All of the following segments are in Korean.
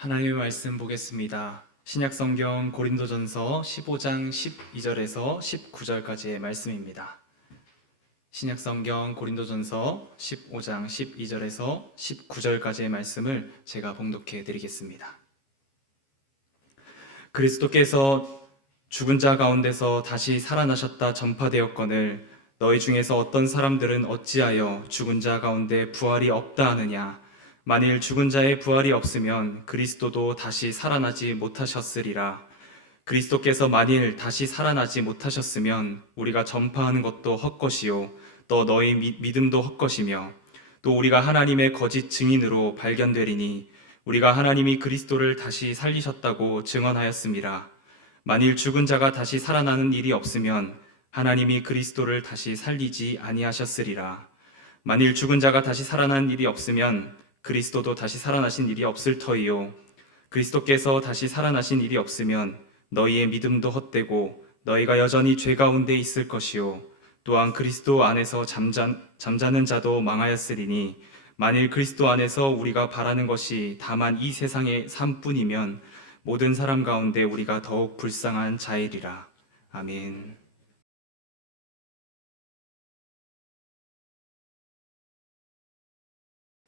하나님의 말씀 보겠습니다. 신약성경 고린도전서 15장 12절에서 19절까지의 말씀입니다. 신약성경 고린도전서 15장 12절에서 19절까지의 말씀을 제가 봉독해 드리겠습니다. 그리스도께서 죽은 자 가운데서 다시 살아나셨다 전파되었거늘 너희 중에서 어떤 사람들은 어찌하여 죽은 자 가운데 부활이 없다 하느냐. 만일 죽은 자의 부활이 없으면 그리스도도 다시 살아나지 못하셨으리라. 그리스도께서 만일 다시 살아나지 못하셨으면 우리가 전파하는 것도 헛것이요 또 너희 믿음도 헛것이며 또 우리가 하나님의 거짓 증인으로 발견되리니 우리가 하나님이 그리스도를 다시 살리셨다고 증언하였음이라. 만일 죽은 자가 다시 살아나는 일이 없으면 하나님이 그리스도를 다시 살리지 아니하셨으리라. 만일 죽은 자가 다시 살아나는 일이 없으면 그리스도도 다시 살아나신 일이 없을 터이요 그리스도께서 다시 살아나신 일이 없으면 너희의 믿음도 헛되고 너희가 여전히 죄 가운데 있을 것이요 또한 그리스도 안에서 잠자는 자도 망하였으리니 만일 그리스도 안에서 우리가 바라는 것이 다만 이 세상의 삶뿐이면 모든 사람 가운데 우리가 더욱 불쌍한 자이리라. 아멘.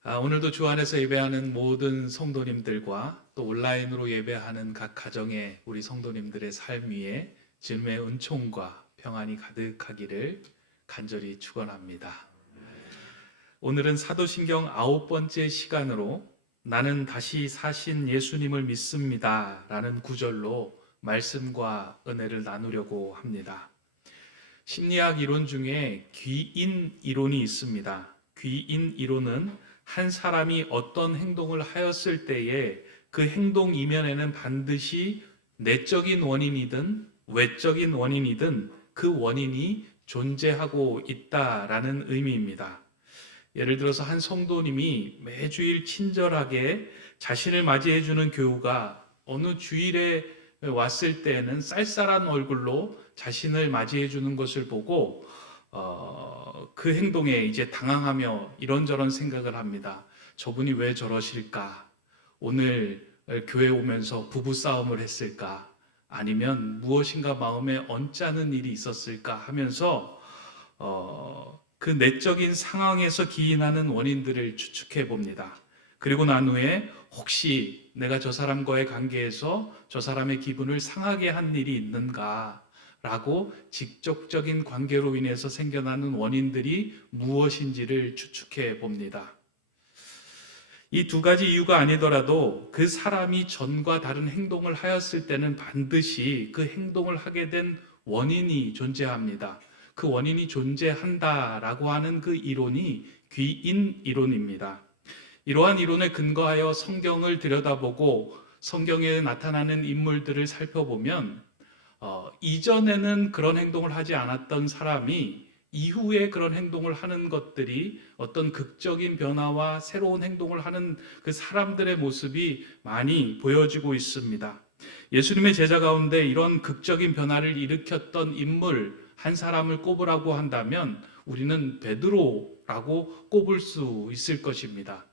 오늘도 주 안에서 예배하는 모든 성도님들과 또 온라인으로 예배하는 각 가정의 우리 성도님들의 삶 위에 주님의 은총과 평안이 가득하기를 간절히 축원합니다. 오늘은 사도신경 9번째 시간으로 나는 다시 사신 예수님을 믿습니다 라는 구절로 말씀과 은혜를 나누려고 합니다. 심리학 이론 중에 귀인 이론이 있습니다. 귀인 이론은 한 사람이 어떤 행동을 하였을 때에 그 행동 이면에는 반드시 내적인 원인이든 외적인 원인이든 그 원인이 존재하고 있다라는 의미입니다. 예를 들어서 한 성도님이 매주일 친절하게 자신을 맞이해주는 교우가 어느 주일에 왔을 때에는 쌀쌀한 얼굴로 자신을 맞이해주는 것을 보고 그 행동에 이제 당황하며 이런저런 생각을 합니다. 저분이 왜 저러실까? 오늘 교회 오면서 부부싸움을 했을까? 아니면 무엇인가 마음에 언짢은 일이 있었을까? 하면서 그 내적인 상황에서 기인하는 원인들을 추측해 봅니다. 그리고 난 후에 혹시 내가 저 사람과의 관계에서 저 사람의 기분을 상하게 한 일이 있는가? 라고 직접적인 관계로 인해서 생겨나는 원인들이 무엇인지를 추측해 봅니다. 이 두 가지 이유가 아니더라도 그 사람이 전과 다른 행동을 하였을 때는 반드시 그 행동을 하게 된 원인이 존재합니다. 그 원인이 존재한다라고 하는 그 이론이 귀인 이론입니다. 이러한 이론에 근거하여 성경을 들여다보고 성경에 나타나는 인물들을 살펴보면 이전에는 그런 행동을 하지 않았던 사람이 이후에 그런 행동을 하는 것들이 어떤 극적인 변화와 새로운 행동을 하는 그 사람들의 모습이 많이 보여지고 있습니다. 예수님의 제자 가운데 이런 극적인 변화를 일으켰던 인물 한 사람을 꼽으라고 한다면 우리는 베드로라고 꼽을 수 있을 것입니다.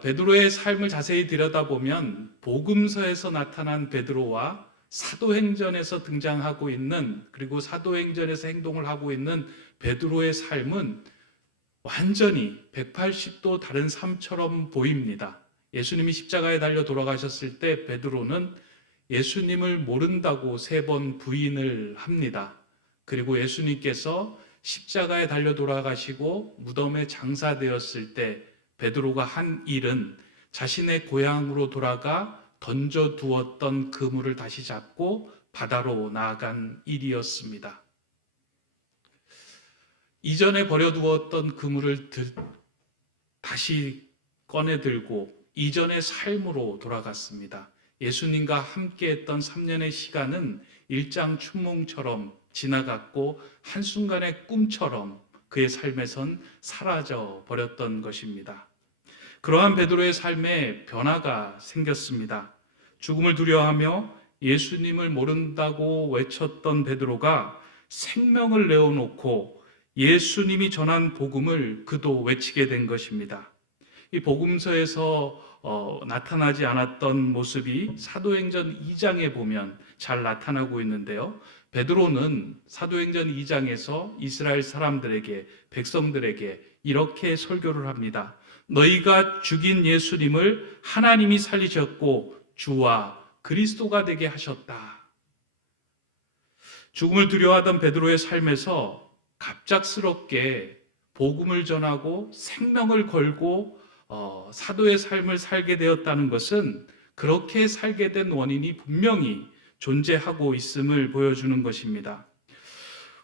베드로의 삶을 자세히 들여다보면 복음서에서 나타난 베드로와 사도행전에서 등장하고 있는 그리고 사도행전에서 행동을 하고 있는 베드로의 삶은 완전히 180도 다른 삶처럼 보입니다. 예수님이 십자가에 달려 돌아가셨을 때 베드로는 예수님을 모른다고 3번 부인을 합니다. 그리고 예수님께서 십자가에 달려 돌아가시고 무덤에 장사되었을 때 베드로가 한 일은 자신의 고향으로 돌아가 던져두었던 그물을 다시 잡고 바다로 나아간 일이었습니다. 이전에 버려두었던 그물을 다시 꺼내 들고 이전의 삶으로 돌아갔습니다. 예수님과 함께했던 3년의 시간은 일장춘몽처럼 지나갔고 한순간의 꿈처럼 그의 삶에선 사라져 버렸던 것입니다. 그러한 베드로의 삶에 변화가 생겼습니다. 죽음을 두려워하며 예수님을 모른다고 외쳤던 베드로가 생명을 내어놓고 예수님이 전한 복음을 그도 외치게 된 것입니다. 이 복음서에서 나타나지 않았던 모습이 사도행전 2장에 보면 잘 나타나고 있는데요. 베드로는 사도행전 2장에서 이스라엘 사람들에게, 백성들에게 이렇게 설교를 합니다. 너희가 죽인 예수님을 하나님이 살리셨고 주와 그리스도가 되게 하셨다. 죽음을 두려워하던 베드로의 삶에서 갑작스럽게 복음을 전하고 생명을 걸고 사도의 삶을 살게 되었다는 것은 그렇게 살게 된 원인이 분명히 존재하고 있음을 보여주는 것입니다.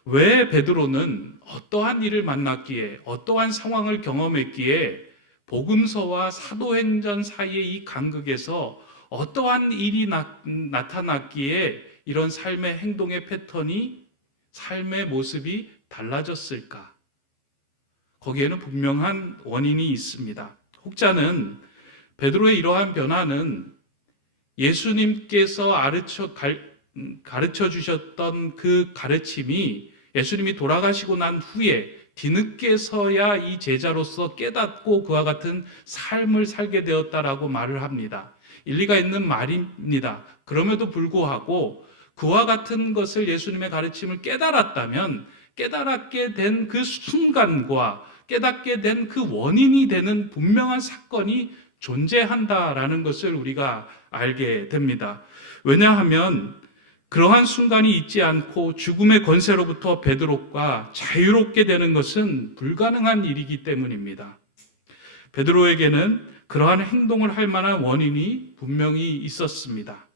왜 베드로는 어떠한 일을 만났기에, 어떠한 상황을 경험했기에 복음서와 사도행전 사이의 이 간극에서 어떠한 일이 나타났기에 이런 삶의 행동의 패턴이, 삶의 모습이 달라졌을까? 거기에는 분명한 원인이 있습니다. 혹자는 베드로의 이러한 변화는 예수님께서 가르쳐 주셨던 그 가르침이 예수님이 돌아가시고 난 후에 뒤늦게서야 이 제자로서 깨닫고 그와 같은 삶을 살게 되었다라고 말을 합니다. 일리가 있는 말입니다. 그럼에도 불구하고 그와 같은 것을, 예수님의 가르침을 깨달았다면 깨달았게 된 그 순간과 깨닫게 된 그 원인이 되는 분명한 사건이 존재한다라는 것을 우리가 알게 됩니다. 왜냐하면 그러한 순간이 있지 않고 죽음의 권세로부터 베드로가 자유롭게 되는 것은 불가능한 일이기 때문입니다. 베드로에게는 그러한 행동을 할 만한 원인이 분명히 있었습니다.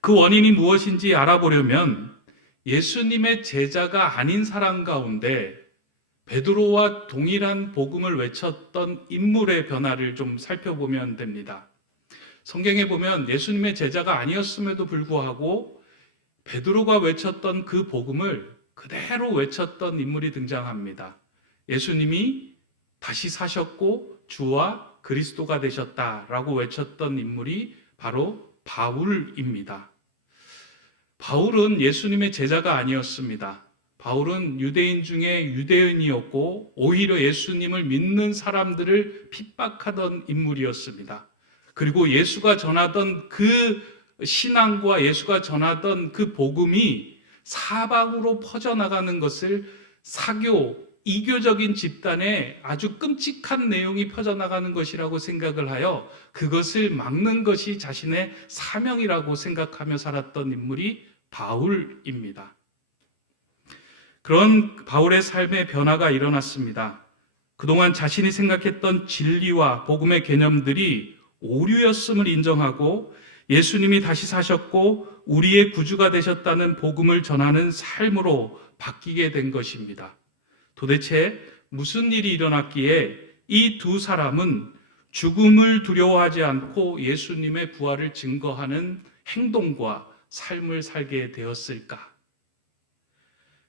그 원인이 무엇인지 알아보려면 예수님의 제자가 아닌 사람 가운데 베드로와 동일한 복음을 외쳤던 인물의 변화를 좀 살펴보면 됩니다. 성경에 보면 예수님의 제자가 아니었음에도 불구하고 베드로가 외쳤던 그 복음을 그대로 외쳤던 인물이 등장합니다. 예수님이 다시 사셨고 주와 그리스도가 되셨다라고 외쳤던 인물이 바로 바울입니다. 바울은 예수님의 제자가 아니었습니다. 바울은 유대인 중에 유대인이었고 오히려 예수님을 믿는 사람들을 핍박하던 인물이었습니다. 그리고 예수가 전하던 그 신앙과 예수가 전하던 그 복음이 사방으로 퍼져나가는 것을 사교, 이교적인 집단에 아주 끔찍한 내용이 퍼져나가는 것이라고 생각을 하여 그것을 막는 것이 자신의 사명이라고 생각하며 살았던 인물이 바울입니다. 그런 바울의 삶의 변화가 일어났습니다. 그동안 자신이 생각했던 진리와 복음의 개념들이 오류였음을 인정하고 예수님이 다시 사셨고 우리의 구주가 되셨다는 복음을 전하는 삶으로 바뀌게 된 것입니다. 도대체 무슨 일이 일어났기에 이 두 사람은 죽음을 두려워하지 않고 예수님의 부활을 증거하는 행동과 삶을 살게 되었을까?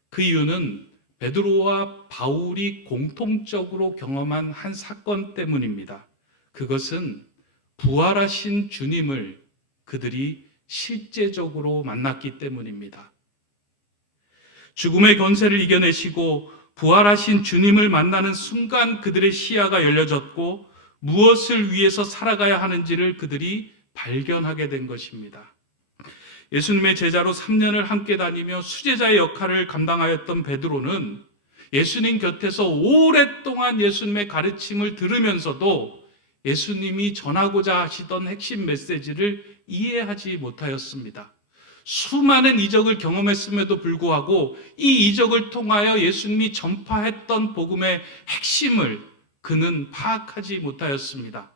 그 이유는 베드로와 바울이 공통적으로 경험한 한 사건 때문입니다. 그것은 부활하신 주님을 그들이 실제적으로 만났기 때문입니다. 죽음의 권세를 이겨내시고 부활하신 주님을 만나는 순간 그들의 시야가 열려졌고 무엇을 위해서 살아가야 하는지를 그들이 발견하게 된 것입니다. 예수님의 제자로 3년을 함께 다니며 수제자의 역할을 감당하였던 베드로는 예수님 곁에서 오랫동안 예수님의 가르침을 들으면서도 예수님이 전하고자 하시던 핵심 메시지를 이해하지 못하였습니다. 수많은 이적을 경험했음에도 불구하고 이 이적을 통하여 예수님이 전파했던 복음의 핵심을 그는 파악하지 못하였습니다.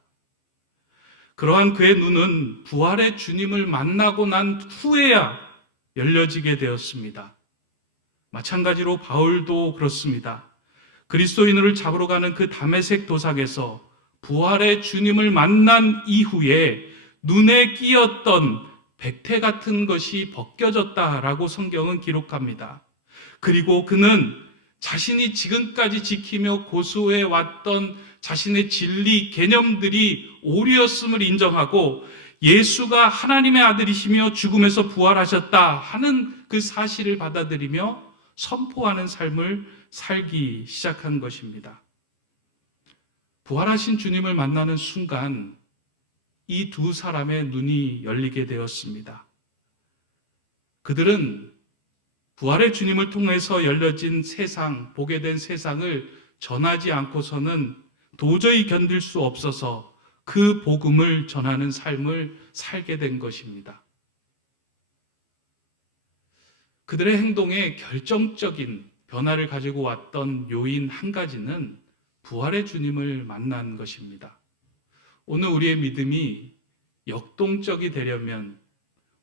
그러한 그의 눈은 부활의 주님을 만나고 난 후에야 열려지게 되었습니다. 마찬가지로 바울도 그렇습니다. 그리스도인을 잡으러 가는 그 다메섹 도상에서 부활의 주님을 만난 이후에 눈에 끼었던 백태 같은 것이 벗겨졌다라고 성경은 기록합니다. 그리고 그는 자신이 지금까지 지키며 고수해 왔던 자신의 진리 개념들이 오류였음을 인정하고 예수가 하나님의 아들이시며 죽음에서 부활하셨다 하는 그 사실을 받아들이며 선포하는 삶을 살기 시작한 것입니다. 부활하신 주님을 만나는 순간 이 두 사람의 눈이 열리게 되었습니다. 그들은 부활의 주님을 통해서 열려진 세상, 보게 된 세상을 전하지 않고서는 도저히 견딜 수 없어서 그 복음을 전하는 삶을 살게 된 것입니다. 그들의 행동에 결정적인 변화를 가지고 왔던 요인 한 가지는 부활의 주님을 만난 것입니다. 오늘 우리의 믿음이 역동적이 되려면,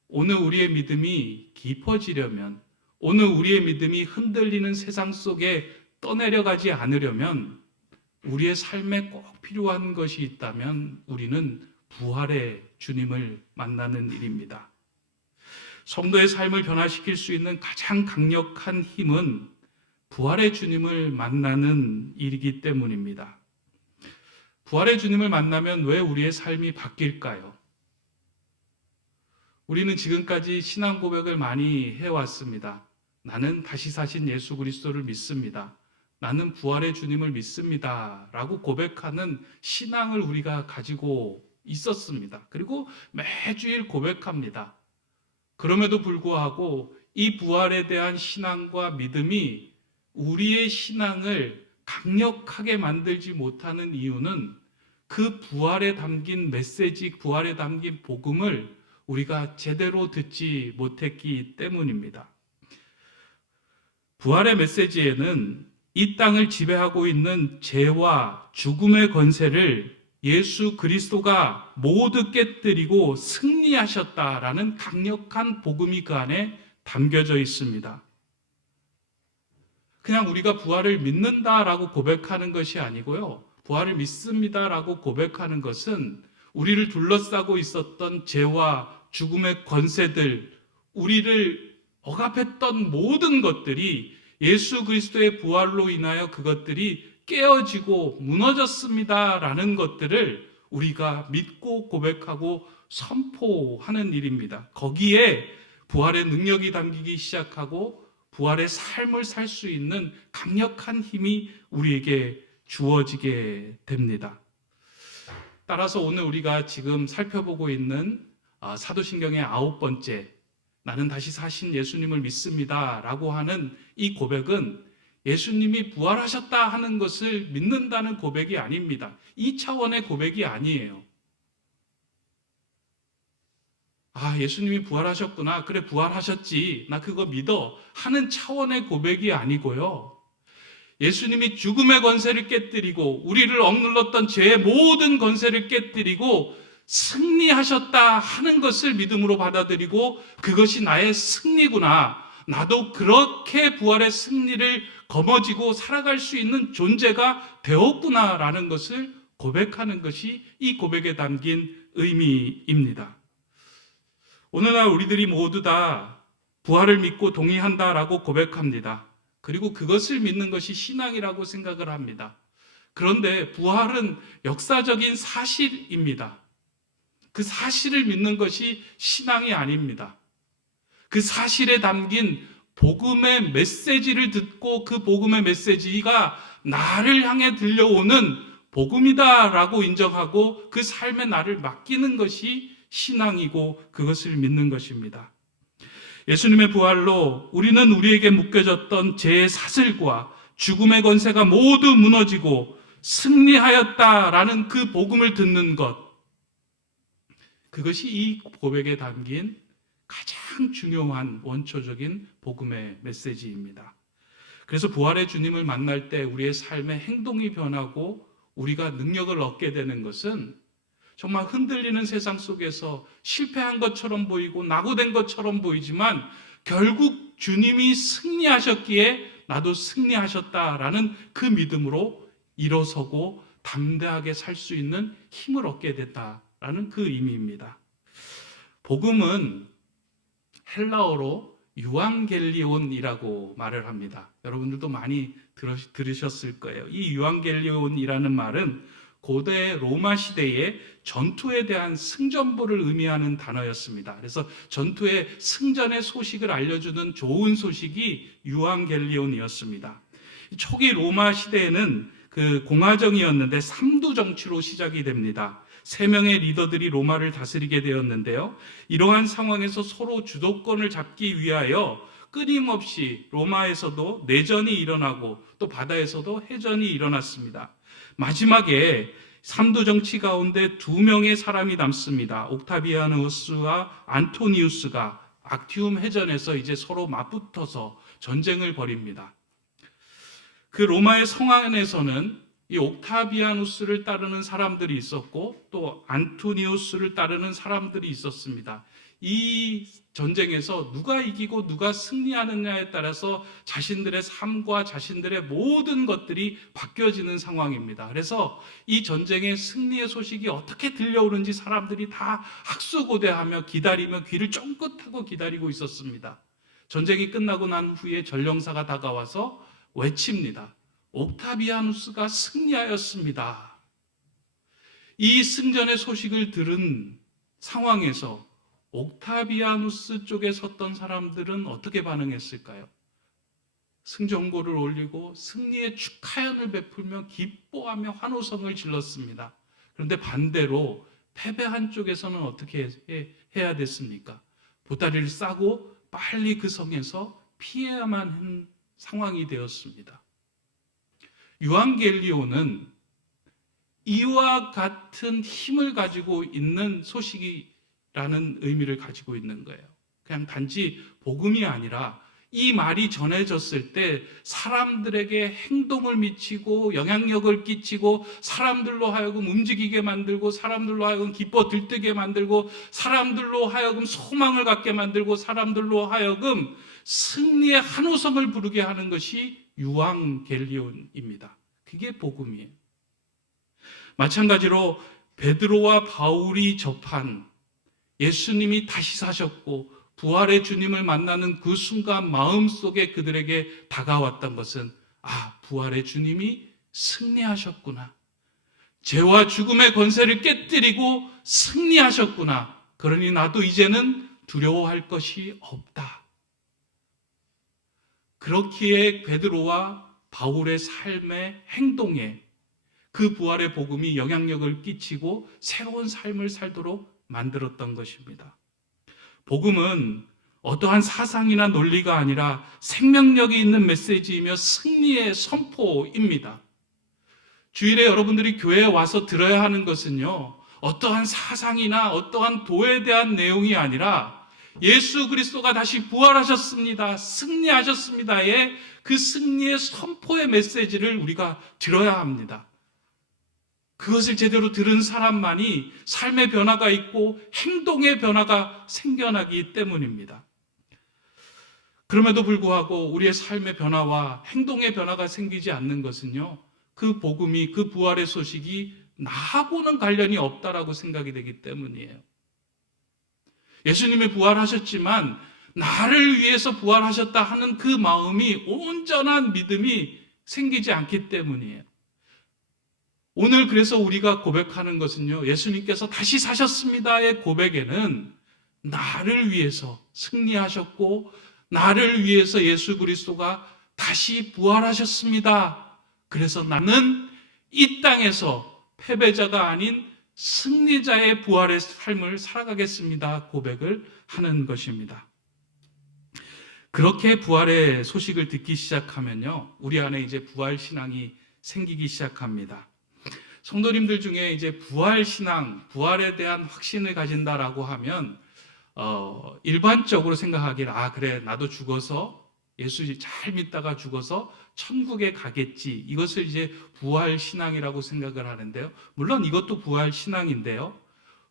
오늘 우리의 믿음이 깊어지려면, 오늘 우리의 믿음이 흔들리는 세상 속에 떠내려가지 않으려면 우리의 삶에 꼭 필요한 것이 있다면 우리는 부활의 주님을 만나는 일입니다. 성도의 삶을 변화시킬 수 있는 가장 강력한 힘은 부활의 주님을 만나는 일이기 때문입니다. 부활의 주님을 만나면 왜 우리의 삶이 바뀔까요? 우리는 지금까지 신앙 고백을 많이 해왔습니다. 나는 다시 사신 예수 그리스도를 믿습니다. 나는 부활의 주님을 믿습니다. 라고 고백하는 신앙을 우리가 가지고 있었습니다. 그리고 매주일 고백합니다. 그럼에도 불구하고 이 부활에 대한 신앙과 믿음이 우리의 신앙을 강력하게 만들지 못하는 이유는 그 부활에 담긴 메시지, 부활에 담긴 복음을 우리가 제대로 듣지 못했기 때문입니다. 부활의 메시지에는 이 땅을 지배하고 있는 죄와 죽음의 권세를 예수 그리스도가 모두 깨뜨리고 승리하셨다라는 강력한 복음이 그 안에 담겨져 있습니다. 그냥 우리가 부활을 믿는다라고 고백하는 것이 아니고요. 부활을 믿습니다라고 고백하는 것은 우리를 둘러싸고 있었던 죄와 죽음의 권세들, 우리를 억압했던 모든 것들이 예수 그리스도의 부활로 인하여 그것들이 깨어지고 무너졌습니다라는 것들을 우리가 믿고 고백하고 선포하는 일입니다. 거기에 부활의 능력이 담기기 시작하고 부활의 삶을 살 수 있는 강력한 힘이 우리에게 주어지게 됩니다. 따라서 오늘 우리가 지금 살펴보고 있는 사도신경의 9번째 나는 다시 사신 예수님을 믿습니다 라고 하는 이 고백은 예수님이 부활하셨다 하는 것을 믿는다는 고백이 아닙니다. 이 차원의 고백이 아니에요. 예수님이 부활하셨구나. 그래, 부활하셨지. 나 그거 믿어. 하는 차원의 고백이 아니고요. 예수님이 죽음의 권세를 깨뜨리고 우리를 억눌렀던 죄의 모든 권세를 깨뜨리고 승리하셨다 하는 것을 믿음으로 받아들이고 그것이 나의 승리구나. 나도 그렇게 부활의 승리를 거머쥐고 살아갈 수 있는 존재가 되었구나라는 것을 고백하는 것이 이 고백에 담긴 의미입니다. 오늘날 우리들이 모두 다 부활을 믿고 동의한다라고 고백합니다. 그리고 그것을 믿는 것이 신앙이라고 생각을 합니다. 그런데 부활은 역사적인 사실입니다. 그 사실을 믿는 것이 신앙이 아닙니다. 그 사실에 담긴 복음의 메시지를 듣고 그 복음의 메시지가 나를 향해 들려오는 복음이다라고 인정하고 그 삶에 나를 맡기는 것이 신앙이고 그것을 믿는 것입니다. 예수님의 부활로 우리는 우리에게 묶여졌던 죄의 사슬과 죽음의 권세가 모두 무너지고 승리하였다라는 그 복음을 듣는 것, 그것이 이 고백에 담긴 가장 중요한 원초적인 복음의 메시지입니다. 그래서 부활의 주님을 만날 때 우리의 삶의 행동이 변하고 우리가 능력을 얻게 되는 것은 정말 흔들리는 세상 속에서 실패한 것처럼 보이고 낙오된 것처럼 보이지만 결국 주님이 승리하셨기에 나도 승리하셨다라는 그 믿음으로 일어서고 담대하게 살 수 있는 힘을 얻게 됐다라는 그 의미입니다. 복음은 헬라어로 유앙겔리온이라고 말을 합니다. 여러분들도 많이 들으셨을 거예요. 이 유앙겔리온이라는 말은 고대 로마 시대의 전투에 대한 승전보를 의미하는 단어였습니다. 그래서 전투의 승전의 소식을 알려주는 좋은 소식이 유앙겔리온이었습니다. 초기 로마 시대에는 그 공화정이었는데 삼두 정치로 시작이 됩니다. 3명의 리더들이 로마를 다스리게 되었는데요. 이러한 상황에서 서로 주도권을 잡기 위하여 끊임없이 로마에서도 내전이 일어나고 또 바다에서도 해전이 일어났습니다. 마지막에 삼두 정치 가운데 2명의 사람이 남습니다. 옥타비아누스와 안토니우스가 악티움 해전에서 이제 서로 맞붙어서 전쟁을 벌입니다. 그 로마의 성 안에서는 이 옥타비아누스를 따르는 사람들이 있었고 또 안토니우스를 따르는 사람들이 있었습니다. 이 전쟁에서 누가 이기고 누가 승리하느냐에 따라서 자신들의 삶과 자신들의 모든 것들이 바뀌어지는 상황입니다. 그래서 이 전쟁의 승리의 소식이 어떻게 들려오는지 사람들이 다 학수고대하며 기다리며 귀를 쫑긋하고 기다리고 있었습니다. 전쟁이 끝나고 난 후에 전령사가 다가와서 외칩니다. 옥타비아누스가 승리하였습니다. 이 승전의 소식을 들은 상황에서 옥타비아누스 쪽에 섰던 사람들은 어떻게 반응했을까요? 승전고를 올리고 승리의 축하연을 베풀며 기뻐하며 환호성을 질렀습니다. 그런데 반대로 패배한 쪽에서는 어떻게 해야 됐습니까? 보따리를 싸고 빨리 그 성에서 피해야만 한 상황이 되었습니다. 유앙겔리오는 이와 같은 힘을 가지고 있는 소식이라는 의미를 가지고 있는 거예요. 그냥 단지 복음이 아니라 이 말이 전해졌을 때 사람들에게 행동을 미치고 영향력을 끼치고 사람들로 하여금 움직이게 만들고 사람들로 하여금 기뻐 들뜨게 만들고 사람들로 하여금 소망을 갖게 만들고 사람들로 하여금 승리의 환호성을 부르게 하는 것이 유앙겔리온입니다. 그게 복음이에요. 마찬가지로 베드로와 바울이 접한 예수님이 다시 사셨고 부활의 주님을 만나는 그 순간 마음속에 그들에게 다가왔던 것은 부활의 주님이 승리하셨구나. 죄와 죽음의 권세를 깨뜨리고 승리하셨구나. 그러니 나도 이제는 두려워할 것이 없다. 그렇기에 베드로와 바울의 삶의 행동에 그 부활의 복음이 영향력을 끼치고 새로운 삶을 살도록 만들었던 것입니다. 복음은 어떠한 사상이나 논리가 아니라 생명력이 있는 메시지이며 승리의 선포입니다. 주일에 여러분들이 교회에 와서 들어야 하는 것은요, 어떠한 사상이나 어떠한 도에 대한 내용이 아니라 예수 그리스도가 다시 부활하셨습니다. 승리하셨습니다의 그 승리의 선포의 메시지를 우리가 들어야 합니다. 그것을 제대로 들은 사람만이 삶의 변화가 있고 행동의 변화가 생겨나기 때문입니다. 그럼에도 불구하고 우리의 삶의 변화와 행동의 변화가 생기지 않는 것은요, 그 복음이, 그 부활의 소식이 나하고는 관련이 없다라고 생각이 되기 때문이에요. 예수님이 부활하셨지만 나를 위해서 부활하셨다 하는 그 마음이 온전한 믿음이 생기지 않기 때문이에요. 오늘 그래서 우리가 고백하는 것은요, 예수님께서 다시 사셨습니다의 고백에는 나를 위해서 승리하셨고 나를 위해서 예수 그리스도가 다시 부활하셨습니다. 그래서 나는 이 땅에서 패배자가 아닌 승리자의 부활의 삶을 살아가겠습니다. 고백을 하는 것입니다. 그렇게 부활의 소식을 듣기 시작하면요, 우리 안에 이제 부활 신앙이 생기기 시작합니다. 성도님들 중에 이제 부활 신앙, 부활에 대한 확신을 가진다라고 하면 일반적으로 생각하기를 그래 나도 죽어서 예수 잘 믿다가 죽어서 천국에 가겠지. 이것을 이제 부활 신앙이라고 생각을 하는데요. 물론 이것도 부활 신앙인데요.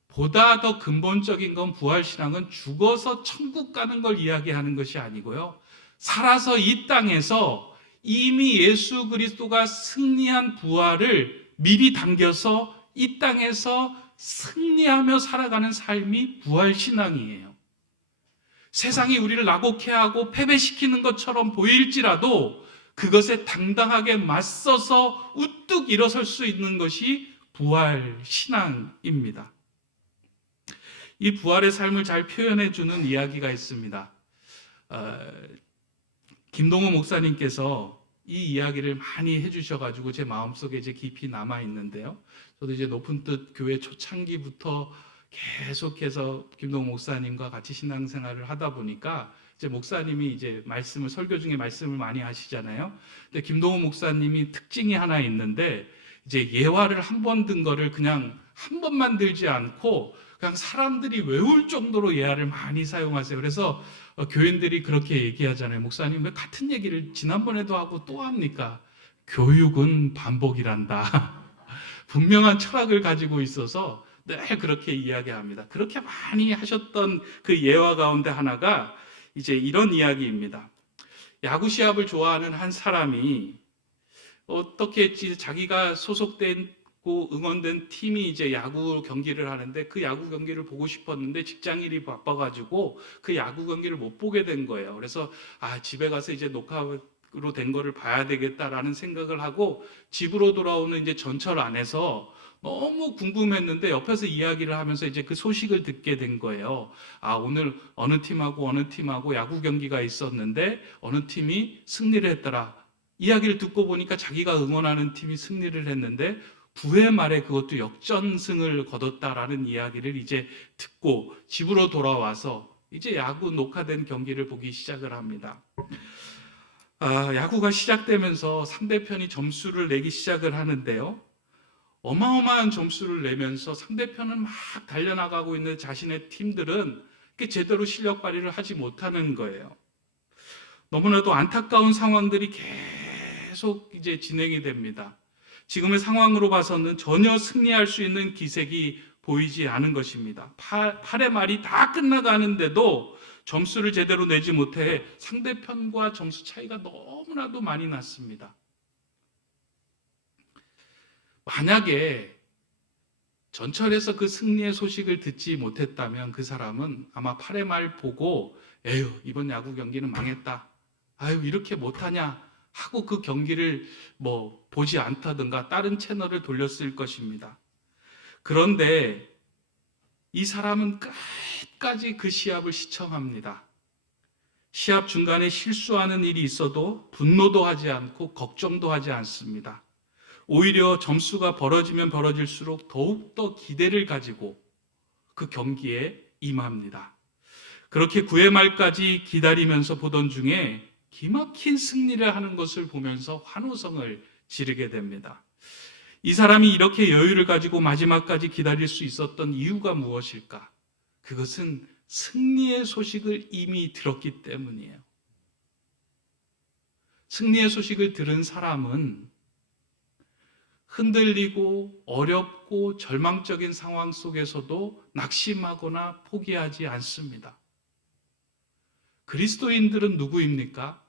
보다 더 근본적인 건 부활 신앙은 죽어서 천국 가는 걸 이야기하는 것이 아니고요. 살아서 이 땅에서 이미 예수 그리스도가 승리한 부활을 미리 당겨서 이 땅에서 승리하며 살아가는 삶이 부활 신앙이에요. 세상이 우리를 낙오케하고 패배시키는 것처럼 보일지라도 그것에 당당하게 맞서서 우뚝 일어설 수 있는 것이 부활 신앙입니다. 이 부활의 삶을 잘 표현해 주는 이야기가 있습니다. 김동호 목사님께서 이 이야기를 많이 해주셔가지고 제 마음속에 이제 깊이 남아 있는데요. 저도 이제 높은 뜻 교회 초창기부터 계속해서 김동욱 목사님과 같이 신앙생활을 하다 보니까 이제 목사님이 이제 설교 중에 말씀을 많이 하시잖아요. 근데 김동욱 목사님이 특징이 하나 있는데 이제 예화를 한 번 든 거를 그냥 한 번만 들지 않고 그냥 사람들이 외울 정도로 예화를 많이 사용하세요. 그래서 교인들이 그렇게 얘기하잖아요. 목사님 왜 같은 얘기를 지난번에도 하고 또 합니까? 교육은 반복이란다. 분명한 철학을 가지고 있어서 늘 그렇게 이야기합니다. 그렇게 많이 하셨던 그 예화 가운데 하나가 이제 이런 이야기입니다. 야구 시합을 좋아하는 한 사람이 어떻게 했지? 자기가 소속되고 응원된 팀이 이제 야구 경기를 하는데 그 야구 경기를 보고 싶었는데 직장일이 바빠가지고 그 야구 경기를 못 보게 된 거예요. 그래서 집에 가서 이제 녹화로 된 거를 봐야 되겠다라는 생각을 하고 집으로 돌아오는 이제 전철 안에서 너무 궁금했는데 옆에서 이야기를 하면서 이제 그 소식을 듣게 된 거예요. 오늘 어느 팀하고 야구 경기가 있었는데 어느 팀이 승리를 했더라. 이야기를 듣고 보니까 자기가 응원하는 팀이 승리를 했는데 9회 말에 그것도 역전승을 거뒀다라는 이야기를 이제 듣고 집으로 돌아와서 이제 야구 녹화된 경기를 보기 시작을 합니다. 야구가 시작되면서 상대편이 점수를 내기 시작을 하는데요. 어마어마한 점수를 내면서 상대편은 막 달려나가고 있는 자신의 팀들은 제대로 실력 발휘를 하지 못하는 거예요. 너무나도 안타까운 상황들이 계속 이제 진행이 됩니다. 지금의 상황으로 봐서는 전혀 승리할 수 있는 기색이 보이지 않은 것입니다. 8회 말이 다 끝나가는데도 점수를 제대로 내지 못해 상대편과 점수 차이가 너무나도 많이 났습니다. 만약에 전철에서 그 승리의 소식을 듣지 못했다면 그 사람은 아마 8회 말 보고 에휴 이번 야구 경기는 망했다. 아유 이렇게 못하냐 하고 그 경기를 보지 않다든가 다른 채널을 돌렸을 것입니다. 그런데 이 사람은 끝까지 그 시합을 시청합니다. 시합 중간에 실수하는 일이 있어도 분노도 하지 않고 걱정도 하지 않습니다. 오히려 점수가 벌어지면 벌어질수록 더욱더 기대를 가지고 그 경기에 임합니다. 그렇게 9회 말까지 기다리면서 보던 중에 기막힌 승리를 하는 것을 보면서 환호성을 지르게 됩니다. 이 사람이 이렇게 여유를 가지고 마지막까지 기다릴 수 있었던 이유가 무엇일까? 그것은 승리의 소식을 이미 들었기 때문이에요. 승리의 소식을 들은 사람은 흔들리고 어렵고 절망적인 상황 속에서도 낙심하거나 포기하지 않습니다. 그리스도인들은 누구입니까?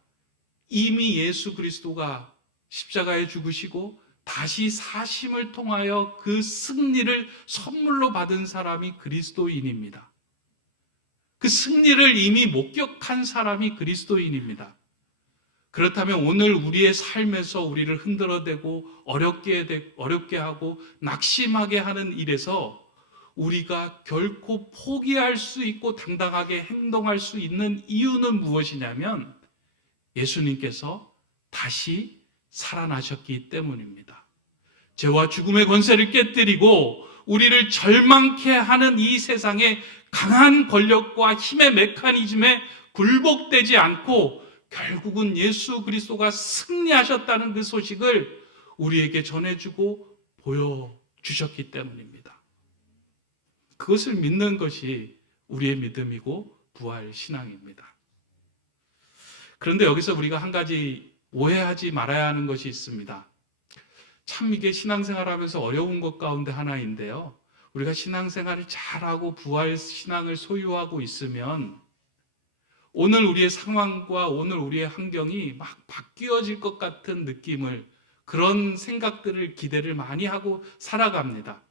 이미 예수 그리스도가 십자가에 죽으시고 다시 사심을 통하여 그 승리를 선물로 받은 사람이 그리스도인입니다. 그 승리를 이미 목격한 사람이 그리스도인입니다. 그렇다면 오늘 우리의 삶에서 우리를 흔들어대고 어렵게 하고 낙심하게 하는 일에서 우리가 결코 포기할 수 있고 당당하게 행동할 수 있는 이유는 무엇이냐면 예수님께서 다시 살아나셨기 때문입니다. 죄와 죽음의 권세를 깨뜨리고 우리를 절망케 하는 이 세상의 강한 권력과 힘의 메커니즘에 굴복되지 않고 결국은 예수 그리스도가 승리하셨다는 그 소식을 우리에게 전해주고 보여주셨기 때문입니다. 그것을 믿는 것이 우리의 믿음이고 부활 신앙입니다. 그런데 여기서 우리가 한 가지 오해하지 말아야 하는 것이 있습니다. 참 이게 신앙생활하면서 어려운 것 가운데 하나인데요. 우리가 신앙생활을 잘하고 부활 신앙을 소유하고 있으면 오늘 우리의 상황과 오늘 우리의 환경이 막 바뀌어질 것 같은 느낌을, 그런 생각들을, 기대를 많이 하고 살아갑니다.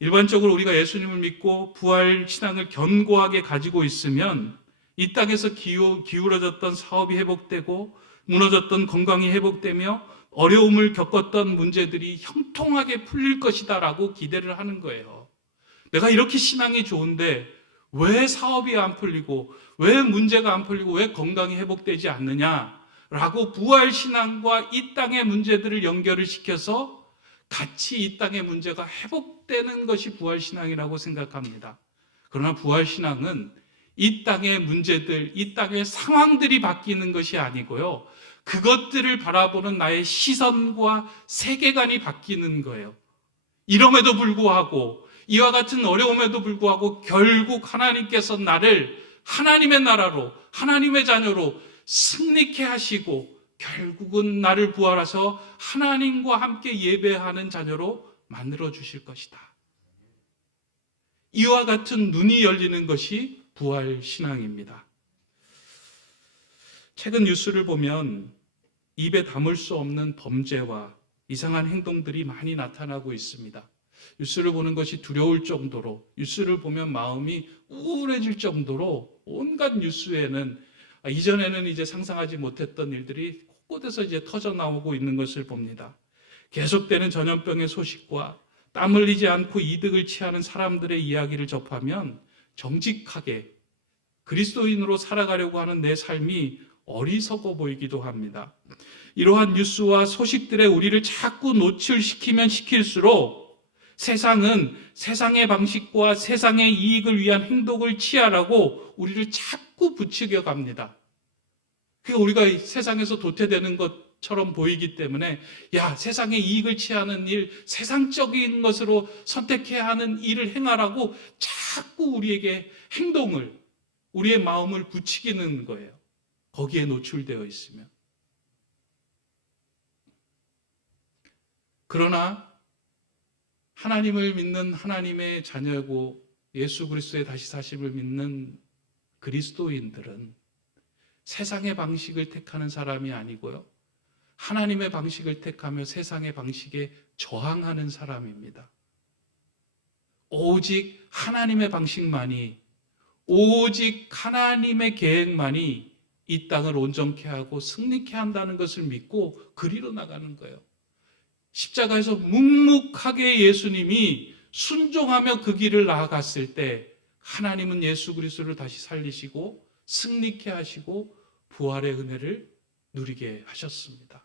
일반적으로 우리가 예수님을 믿고 부활 신앙을 견고하게 가지고 있으면 이 땅에서 기울어졌던 사업이 회복되고 무너졌던 건강이 회복되며 어려움을 겪었던 문제들이 형통하게 풀릴 것이다라고 기대를 하는 거예요. 내가 이렇게 신앙이 좋은데 왜 사업이 안 풀리고 왜 문제가 안 풀리고 왜 건강이 회복되지 않느냐? 라고 부활신앙과 이 땅의 문제들을 연결을 시켜서 같이 이 땅의 문제가 회복되는 것이 부활신앙이라고 생각합니다. 그러나 부활신앙은 이 땅의 문제들, 이 땅의 상황들이 바뀌는 것이 아니고요. 그것들을 바라보는 나의 시선과 세계관이 바뀌는 거예요. 이럼에도 불구하고, 이와 같은 어려움에도 불구하고 결국 하나님께서 나를 하나님의 나라로, 하나님의 자녀로 승리케 하시고 결국은 나를 부활하셔 하나님과 함께 예배하는 자녀로 만들어 주실 것이다. 이와 같은 눈이 열리는 것이 부활 신앙입니다. 최근 뉴스를 보면 입에 담을 수 없는 범죄와 이상한 행동들이 많이 나타나고 있습니다. 뉴스를 보는 것이 두려울 정도로, 뉴스를 보면 마음이 우울해질 정도로 온갖 뉴스에는 이전에는 이제 상상하지 못했던 일들이 곳곳에서 이제 터져 나오고 있는 것을 봅니다. 계속되는 전염병의 소식과 땀 흘리지 않고 이득을 취하는 사람들의 이야기를 접하면 정직하게 그리스도인으로 살아가려고 하는 내 삶이 어리석어 보이기도 합니다. 이러한 뉴스와 소식들에 우리를 자꾸 노출시키면 시킬수록 세상은 세상의 방식과 세상의 이익을 위한 행동을 취하라고 우리를 자꾸 부추겨 갑니다. 그러니까 우리가 세상에서 도태되는 것처럼 보이기 때문에 세상의 이익을 취하는 일, 세상적인 것으로 선택해야 하는 일을 행하라고 자꾸 우리에게 행동을, 우리의 마음을 부추기는 거예요. 거기에 노출되어 있으면. 그러나 하나님을 믿는 하나님의 자녀고 예수 그리스도의 다시 사심을 믿는 그리스도인들은 세상의 방식을 택하는 사람이 아니고요. 하나님의 방식을 택하며 세상의 방식에 저항하는 사람입니다. 오직 하나님의 방식만이, 오직 하나님의 계획만이 이 땅을 온전케 하고 승리케 한다는 것을 믿고 그리로 나가는 거예요. 십자가에서 묵묵하게 예수님이 순종하며 그 길을 나아갔을 때 하나님은 예수 그리스도를 다시 살리시고 승리케 하시고 부활의 은혜를 누리게 하셨습니다.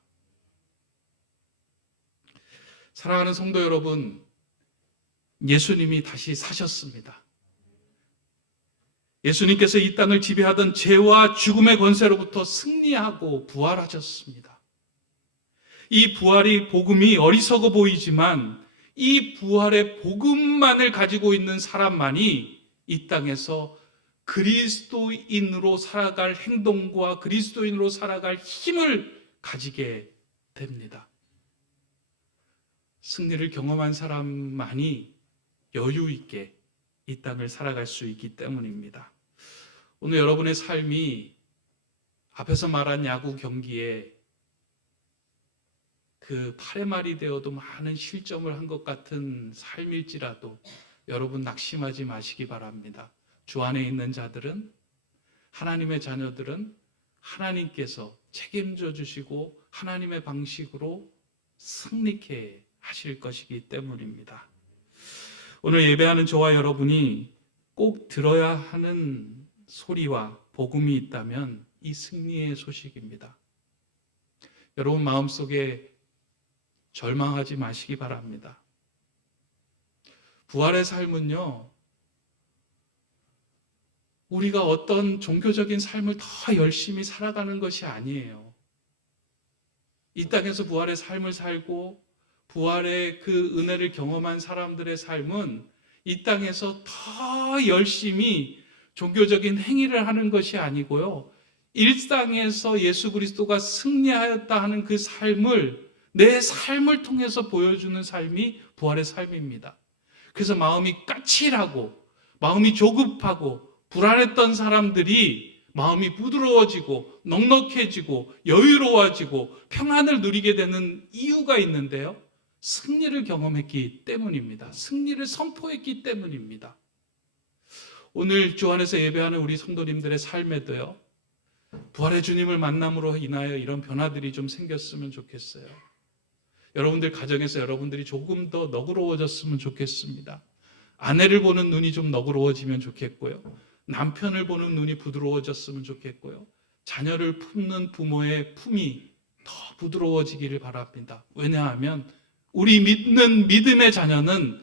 사랑하는 성도 여러분, 예수님이 다시 사셨습니다. 예수님께서 이 땅을 지배하던 죄와 죽음의 권세로부터 승리하고 부활하셨습니다. 이 부활의 복음이 어리석어 보이지만 이 부활의 복음만을 가지고 있는 사람만이 이 땅에서 그리스도인으로 살아갈 행동과 그리스도인으로 살아갈 힘을 가지게 됩니다. 승리를 경험한 사람만이 여유 있게 이 땅을 살아갈 수 있기 때문입니다. 오늘 여러분의 삶이 앞에서 말한 야구 경기에 그 8회 말이 되어도 많은 실점을 한 것 같은 삶일지라도 여러분 낙심하지 마시기 바랍니다. 주 안에 있는 자들은, 하나님의 자녀들은 하나님께서 책임져 주시고 하나님의 방식으로 승리케 하실 것이기 때문입니다. 오늘 예배하는 저와 여러분이 꼭 들어야 하는 소리와 복음이 있다면 이 승리의 소식입니다. 여러분 마음속에 절망하지 마시기 바랍니다. 부활의 삶은요, 우리가 어떤 종교적인 삶을 더 열심히 살아가는 것이 아니에요. 이 땅에서 부활의 삶을 살고 부활의 그 은혜를 경험한 사람들의 삶은 이 땅에서 더 열심히 종교적인 행위를 하는 것이 아니고요. 일상에서 예수 그리스도가 승리하였다 하는 그 삶을 내 삶을 통해서 보여주는 삶이 부활의 삶입니다. 그래서 마음이 까칠하고 마음이 조급하고 불안했던 사람들이 마음이 부드러워지고 넉넉해지고 여유로워지고 평안을 누리게 되는 이유가 있는데요. 승리를 경험했기 때문입니다. 승리를 선포했기 때문입니다. 오늘 주 안에서 예배하는 우리 성도님들의 삶에도요, 부활의 주님을 만남으로 인하여 이런 변화들이 좀 생겼으면 좋겠어요. 여러분들 가정에서 여러분들이 조금 더 너그러워졌으면 좋겠습니다. 아내를 보는 눈이 좀 너그러워지면 좋겠고요. 남편을 보는 눈이 부드러워졌으면 좋겠고요. 자녀를 품는 부모의 품이 더 부드러워지기를 바랍니다. 왜냐하면 우리 믿는 믿음의 자녀는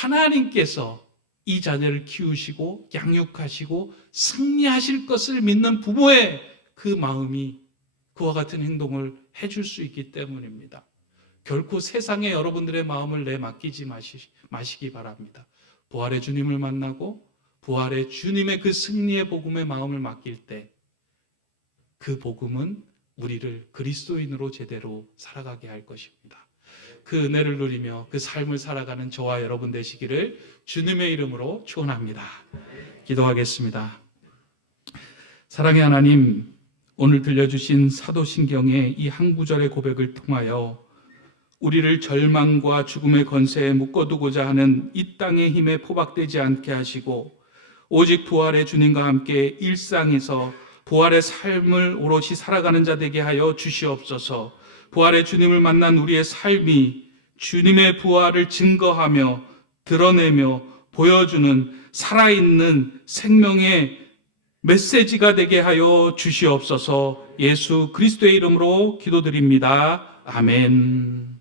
하나님께서 이 자녀를 키우시고 양육하시고 승리하실 것을 믿는 부모의 그 마음이 그와 같은 행동을 해줄 수 있기 때문입니다. 결코 세상에 여러분들의 마음을 내맡기지 마시기 바랍니다. 부활의 주님을 만나고 부활의 주님의 그 승리의 복음의 마음을 맡길 때 그 복음은 우리를 그리스도인으로 제대로 살아가게 할 것입니다. 그 은혜를 누리며 그 삶을 살아가는 저와 여러분 되시기를 주님의 이름으로 축원합니다. 기도하겠습니다. 사랑의 하나님, 오늘 들려주신 사도신경의 이 한 구절의 고백을 통하여 우리를 절망과 죽음의 권세에 묶어두고자 하는 이 땅의 힘에 포박되지 않게 하시고 오직 부활의 주님과 함께 일상에서 부활의 삶을 오롯이 살아가는 자 되게 하여 주시옵소서. 부활의 주님을 만난 우리의 삶이 주님의 부활을 증거하며 드러내며 보여주는 살아있는 생명의 메시지가 되게 하여 주시옵소서. 예수 그리스도의 이름으로 기도드립니다. 아멘.